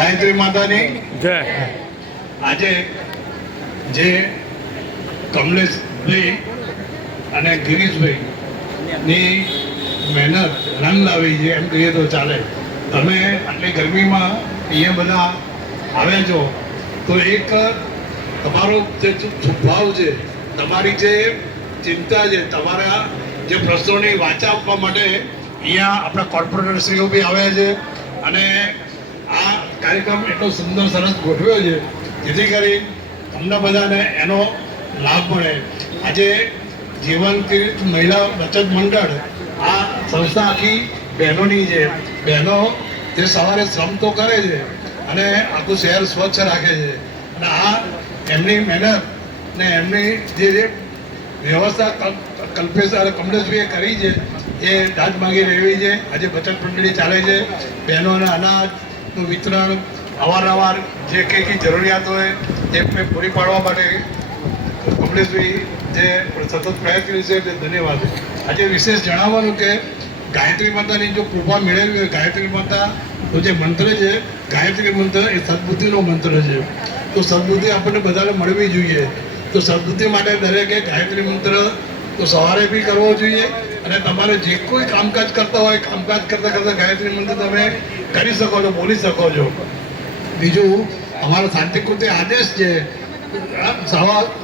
ગાયત્રી માતાની જય. આજે જે કમલેશભાઈ અને ગિરીશભાઈની મહેનત રંગ લાવી છે એમ કહીએ તો ચાલે. તમે આટલી ગરમીમાં અહીંયા બધા આવ્યા છો તો એક તમારો જે સ્વભાવ છે, તમારી જે ચિંતા છે, તમારા જે પ્રશ્નોની વાચા આપવા માટે અહીંયા આપણા કોર્પોરેટરશ્રીઓ બી આવ્યા છે અને આ કાર્યક્રમ એટલો સુંદર સરસ ગોઠવ્યો છે જેથી કરી તમને બધાને એનો લાભ મળે. આજે જીવન તીર્થ મહિલા બચત મંડળ આ સંસ્થા આખી બહેનોની છે. બહેનો જે સવારે શ્રમ તો કરે છે અને આખું શહેર સ્વચ્છ રાખે છે અને આ એમની મહેનત ને એમની જે વ્યવસ્થા કમલેશભાઈએ કરી છે એ દાદ માગી રહેવી છે. આજે બચત મંડળી ચાલે છે. બહેનોને અનાજનું વિતરણ અવારનવાર જે કંઈ જરૂરિયાત હોય એ પૂરી પાડવા માટે કમલેશભાઈ જે સતત પ્રયાસ કરી છે તે ધન્યવાદ. આજે વિશેષ જણાવવાનું કે ગાયત્રી માતાની જો કૃપા મેળવવી હોય, ગાયત્રી માતાનો જે મંત્ર છે, ગાયત્રી મંત્ર એ સદબુદ્ધિનો મંત્ર છે. તો સદબુદ્ધિ આપણને બધાને મળવી જોઈએ. તો સદબુદ્ધિ માટે દરેકે ગાયત્રી મંત્ર તો સવારે બી કરવો જોઈએ અને તમારે જે કોઈ કામકાજ કરતા હોય કામકાજ કરતાં કરતાં ગાયત્રી મંત્ર તમે કરી શકો છો, બોલી શકો છો. બીજું અમારો શાંતિકૃતિ આદેશ છે,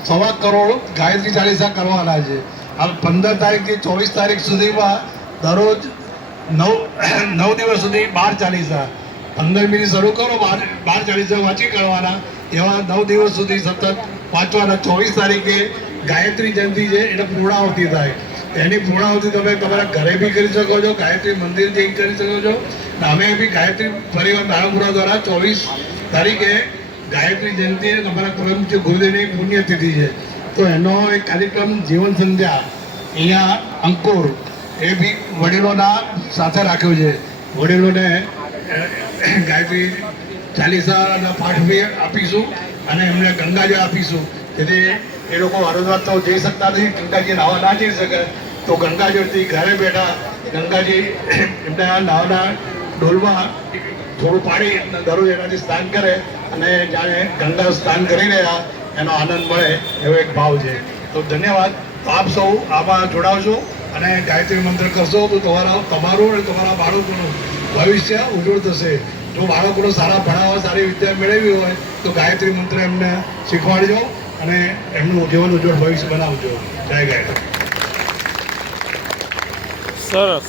સવા કરોડ ગાયત્રી ચાલીસા કરવાના છે. આ 15 તારીખથી 24 તારીખ સુધીમાં દરરોજ 9 દિવસ સુધી 12 ચાલીસા, 15મીથી શરૂ કરો, 12 ચાલીસા વાંચી કરવાના. એવા 9 દિવસ સુધી સતત વાંચવાના. 24 તારીખે ગાયત્રી જયંતિ છે એટલે પૂર્ણાહુતિ થાય. એની પૂર્ણાહુતિ તમે તમારા ઘરે બી કરી શકો છો, ગાયત્રી મંદિર જઈ કરી શકો છો. અમે બી ગાયત્રી પરિવાર નારણપુરા દ્વારા 24 તારીખે ગાયત્રી જયંતિ તમારા પરમ ગુરુદેવની પુણ્યતિથિ છે તો એનો એક કાર્યક્રમ જીવન સંધ્યા અહીંયા અંકુર એ બી વડીલોના સાથે રાખ્યો છે. વડીલોને ગાયત્રી ચાલીસાના પાઠ બી આપીશું અને એમને ગંગાજળ આપીશું. જેથી એ લોકો વારંવાર તો જઈ શકતા નથી, ગંગાજી નાહવા ના જઈ શકે તો ગંગાજળથી ઘરે બેઠા ગંગાજી એમના નાવાના ડોલમાં થોડું પાણી દરરોજ એનાથી સ્નાન કરે અને જાણે ગંગા સ્નાન કરી રહ્યા એનો આનંદ મળે એવો એક ભાવ છે. તો ધન્યવાદ. તો આપ સૌ આમાં જોડાવશો અને ગાયત્રી મંત્ર કરશો તો તમારું અને તમારા બાળકોનું ભવિષ્ય ઉજ્જવળ થશે. જો બાળકોને સારા ભણાવવા, સારી વિદ્યા મેળવવી હોય તો ગાયત્રી મંત્ર એમને શીખવાડજો અને એમનું જીવન ઉજ્જવળ ભવિષ્ય બનાવજો. જય ગાયત્રી. સરસ.